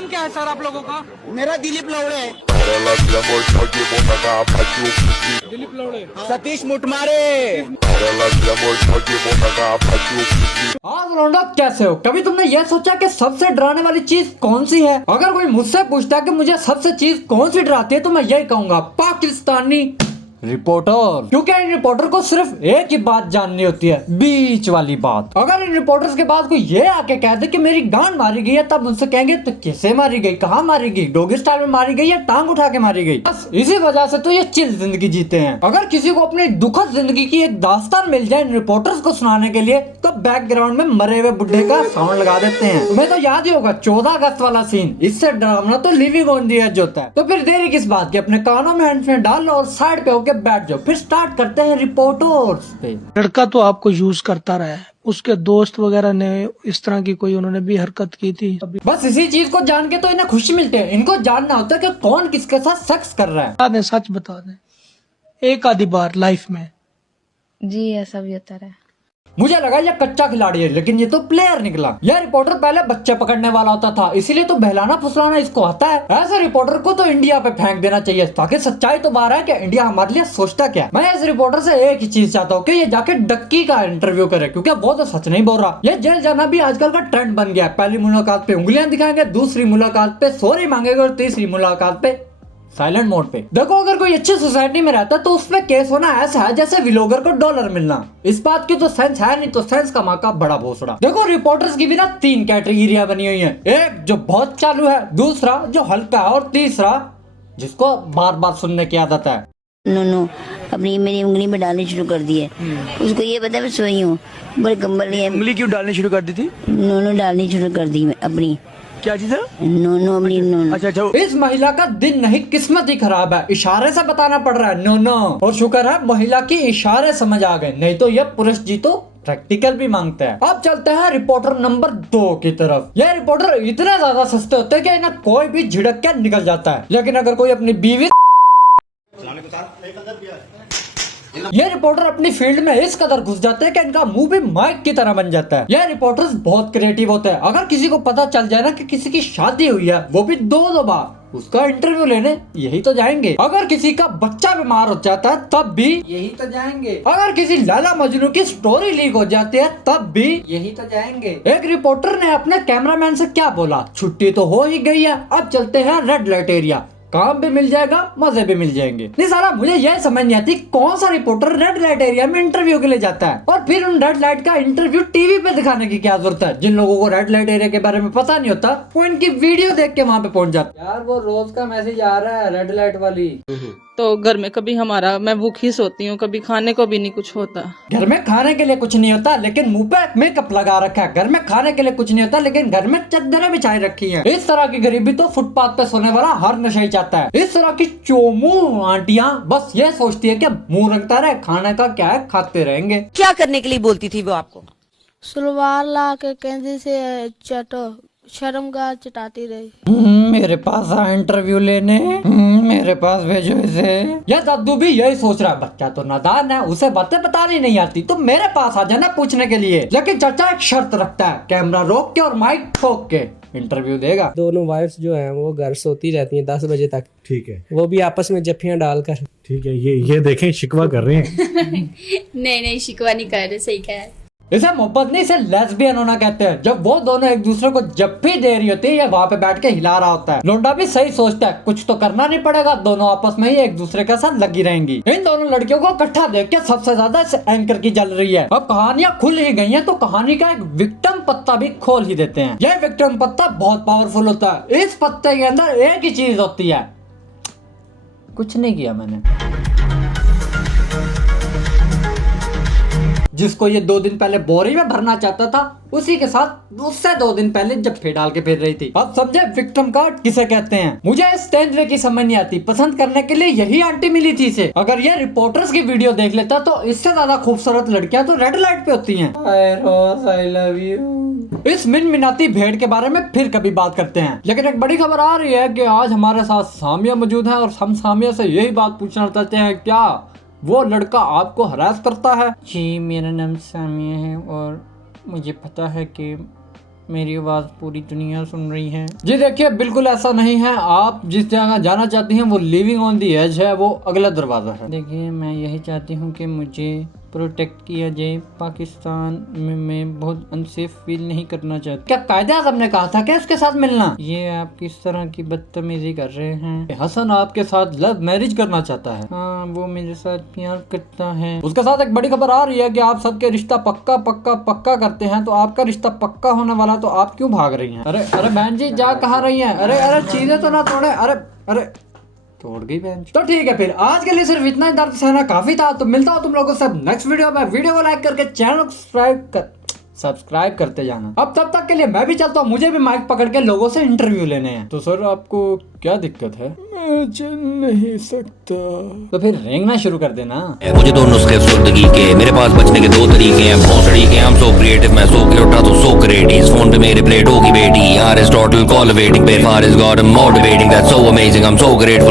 नाम क्या है सर आप लोगों का? मेरा दिलीप लवड़े है। दिलीप लोड़े। सतीश मुटमारे। हाँ लौंडा, कैसे हो? कभी तुमने यह सोचा कि सबसे डराने वाली चीज कौन सी है? अगर कोई मुझसे पूछता है कि मुझे सबसे चीज कौन सी डराती है तो मैं यही कहूंगा, पाकिस्तानी रिपोर्टर। क्योंकि इन रिपोर्टर को सिर्फ एक ही बात जाननी होती है, बीच वाली बात। अगर इन रिपोर्टर्स के बाद कोई ये आके कह दे कि मेरी गांड मारी गई है, तब उनसे कहेंगे तो कैसे मारी गई, कहाँ मारी गई, डोगी स्टाइल में मारी गई या टांग उठा के मारी गई। बस इसी वजह से तो ये चिल जिंदगी जीते हैं। अगर किसी को अपनी दुखद जिंदगी की एक दास्तान मिल जाए इन रिपोर्टर्स को सुनाने के लिए, तो बैकग्राउंड में मरे हुए बुड्ढे का साउंड लगा देते हैं। तुम्हें तो याद ही होगा 14 अगस्त वाला सीन। इससे डरावना तो लिविंग ऑन दी एज होता है। तो फिर देरी किस बात की, अपने कानों में हैंडफ्री डाल लो और साइड पे होके बैठ जाओ। फिर स्टार्ट करते हैं रिपोर्टर्स पे। लड़का तो आपको यूज करता रहा है, उसके दोस्त वगैरह ने इस तरह की कोई उन्होंने भी हरकत की थी। बस इसी चीज को जान के तो इन्हें खुशी मिलती है। इनको जानना होता है कि कौन किसके साथ सेक्स कर रहा है। बता दें, सच बता दें, एक आधी बार लाइफ में। जी ऐसा भी होता रहा। मुझे लगा ये कच्चा खिलाड़ी है, लेकिन ये तो प्लेयर निकला। यह रिपोर्टर पहले बच्चे पकड़ने वाला होता था, इसीलिए तो बहलाना फुसलाना इसको आता है। ऐसे रिपोर्टर को तो इंडिया पे फेंक देना चाहिए, ताकि सच्चाई तो बाहर है कि इंडिया हमारे लिए सोचता क्या। मैं इस रिपोर्टर से एक ही चीज चाहता हूँ कि ये जाके डक्की का इंटरव्यू करे, क्योंकि वो तो सच नहीं बोल रहा। ये जेल जाना भी आजकल का ट्रेंड बन गया है। पहली मुलाकात पे उंगलियां दिखाएंगे, दूसरी मुलाकात पे सॉरी मांगेंगे और तीसरी मुलाकात पे साइलेंट मोड पे। देखो, अगर कोई अच्छी सोसाइटी में रहता तो उसमें केस होना ऐसा है जैसे व्लॉगर को डॉलर मिलना। इस बात की तो सेंस है नहीं, तो सेंस का माँ का बड़ा भोसड़ा। देखो, रिपोर्टर्स की भी ना 3 कैटेगरिया बनी हुई है। एक जो बहुत चालू है, दूसरा जो हल्का है, और तीसरा जिसको बार बार सुनने की आदत है। नो अपनी मेरी उंगली में डालनी शुरू कर दी है। उसको ये पता है मैं सोई हूँ, बड़े कंबल नहीं है। उंगली क्यों डालनी शुरू कर दी थी? नो डालनी शुरू कर दी मैं अपनी। क्या चीज है? नो अपनी नो। अच्छा। इस महिला का दिन नहीं, किस्मत ही खराब है। इशारे से बताना पड़ रहा है नो। और शुक्र है महिला की इशारे समझ आ गए, नहीं तो ये पुरुष जी तो प्रैक्टिकल भी मांगते हैं। अब चलते हैं रिपोर्टर नंबर 2 की तरफ। ये रिपोर्टर इतने ज्यादा सस्ते होते हैं कि इन्हें कोई भी झिड़क के निकल जाता है। लेकिन अगर कोई अपनी बीवी, ये रिपोर्टर अपनी फील्ड में इस कदर घुस जाते हैं कि इनका मुंह भी माइक की तरह बन जाता है। ये रिपोर्टर्स बहुत क्रिएटिव होते हैं। अगर किसी को पता चल जाए ना कि किसी की शादी हुई है, वो भी 2 बार, उसका इंटरव्यू लेने यही तो जाएंगे। अगर किसी का बच्चा बीमार हो जाता है तब भी यही तो जाएंगे। अगर किसी लैला मजनू की स्टोरी लीक हो जाती है तब भी यही तो जाएंगे। एक रिपोर्टर ने अपने कैमरामैन से क्या बोला, छुट्टी तो हो ही गई है, अब चलते हैं रेड लाइट एरिया, काम भी मिल जाएगा, मजे भी मिल जाएंगे। नहीं साला, मुझे यह समझ नहीं आती कौन सा रिपोर्टर रेड लाइट एरिया में इंटरव्यू के लिए जाता है, और फिर उन रेड लाइट का इंटरव्यू टीवी पे दिखाने की क्या जरूरत है। जिन लोगों को रेड लाइट एरिया के बारे में पता नहीं होता, वो इनकी वीडियो देख के वहाँ पे पहुंच जाते। यार वो रोज का मैसेज आ रहा है रेड लाइट वाली। तो घर में कभी हमारा मैं भूखी सोती हूँ, कभी खाने को भी नहीं कुछ होता। घर में खाने के लिए कुछ नहीं होता, लेकिन मुंह पे मेकअप लगा रखा है। घर में खाने के लिए कुछ नहीं होता, लेकिन घर में चद्दरें बिछाई रखी हैं। इस तरह की गरीबी तो फुटपाथ पे सोने वाला हर नशा ही चाहता है। इस तरह की चोमू आंटियां बस ये सोचती है कि मुंह रखता रहे, खाने का क्या है, खाते रहेंगे। क्या करने के लिए बोलती थी वो आपको? सलवार ला के कैंची से चटो, शर्म का चटाती रही। मेरे पास आ इंटरव्यू लेने, मेरे पास भेजो इसे। यह दादू भी यही सोच रहा है, बच्चा तो नादान है, उसे बातें बतानी नहीं आती, तो मेरे पास आ जाना पूछने के लिए। लेकिन चाचा एक शर्त रखता है, कैमरा रोक के और माइक ठोक के इंटरव्यू देगा। दोनों वाइफ्स जो हैं वो घर सोती रहती हैं 10 बजे तक। ठीक है, वो भी आपस में जफ्फियां डालकर। ठीक है, ये देखें शिकवा कर रहे हैं। नहीं शिकवा नहीं कर रहे, सही कह है। इसे मोहब्बत नहीं, इसे लेस्बियन होना कहते हैं। जब वो दोनों एक दूसरे को जब भी दे रही होती है, या वहाँ पे बैठ के हिला रहा होता है। लोंडा भी सही सोचता है, कुछ तो करना नहीं पड़ेगा, दोनों आपस में ही एक दूसरे के साथ लगी रहेंगी। इन दोनों लड़कियों को इकट्ठा देख के सबसे ज्यादा इस एंकर की जल रही है। अब कहानियां खुल ही गई हैं, तो कहानी का एक विक्टिम पत्ता भी खोल ही देते हैं। यह विक्टिम पत्ता बहुत पावरफुल होता है। इस पत्ते के अंदर एक ही चीज होती है, कुछ नहीं किया मैंने। जिसको ये 2 दिन पहले बोरी में भरना चाहता था, उसी के साथ उससे 2 दिन पहले जफ्फे डाल के फिर रही थी। अब समझे विक्टिम कार्ड किसे कहते हैं। मुझे इस तेंदुए की समझ नहीं आती, पसंद करने के लिए यही आंटी मिली थी इसे। अगर ये रिपोर्टर्स की वीडियो देख लेता तो इससे ज्यादा खूबसूरत लड़कियां तो रेड लाइट पे होती हैं। I love you। इस मिनमिनाती भेड़ के बारे में फिर कभी बात करते हैं, लेकिन एक बड़ी खबर आ रही है कि आज हमारे साथ सामिया मौजूद है, और हम सामिया से यही बात पूछना चाहते हैं, क्या वो लड़का आपको हरास करता है? जी मेरा नाम सामिया है, और मुझे पता है कि मेरी आवाज पूरी दुनिया सुन रही है। जी देखिए, बिल्कुल ऐसा नहीं है। आप जिस जगह जाना चाहती हैं वो लिविंग ऑन दी एज है, वो अगला दरवाजा है। देखिए, मैं यही चाहती हूँ कि मुझे प्रोटेक्ट किया जाए। पाकिस्तान में मैं बहुत अनसेफ फील नहीं करना चाहती। क्या कायदे आज़म ने कहा था क्या इसके साथ मिलना? ये आप किस तरह की बदतमीजी कर रहे हैं? हसन आपके साथ लव मैरिज करना चाहता है। हाँ, वो मेरे साथ प्यार करता है। उसके साथ एक बड़ी खबर आ रही है कि आप सबके रिश्ता पक्का पक्का पक्का करते हैं, तो आपका रिश्ता पक्का होने वाला, तो आप क्यों भाग रही हैं? अरे अरे बहन जी, जा कहाँ रही हैं? अरे अरे चीजें तो ना तोड़े। अरे अरे तोड़ गई बहन। तो ठीक है, फिर आज के लिए सिर्फ इतना ही दर्द सहना काफी था। तो मिलता हूँ तुम लोगों से नेक्स्ट वीडियो में। वीडियो को लाइक करके चैनल को सब्सक्राइब करते जाना। अब तब तक के लिए मैं भी चलता हूँ, मुझे भी माइक पकड़ के लोगों से इंटरव्यू लेने हैं। तो सर, आपको क्या दिक्कत है? मैं चल नहीं सकता। तो फिर रेंगना शुरू कर देना। मुझे दो नुस्खे सुर्दगी के, मेरे पास बचने के दो तरीके हैं। भोसड़ी के हम सो क्रिएटिव, मैं सो के उठा तो सो क्रिएटिव। फोन पे मेरे प्लेट होगी बेटी, Aristotle कॉल वेटिंग पे, far is got motivating, that's so amazing, I am so grateful.